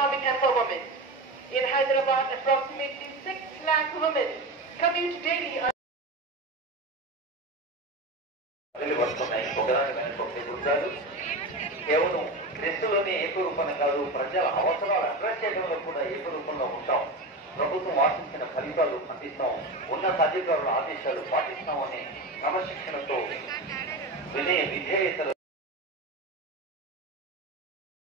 economic empowerment. In Hyderabad, approximately 6 lakh women commute daily. కేవలం డ్రెస్సులోనే ఏకరూపంగా కాదు, ప్రజల అవసరాలు అడ్రస్ చేయడంలో కూడా ఏకరూపంగా ఉంటాం. ప్రభుత్వం ఆశించిన ఫలితాలు అందిస్తాం, ఉన్నతాధికారుల ఆదేశాలు పాటిస్తామని క్రమశిక్షణతో విధేయతలు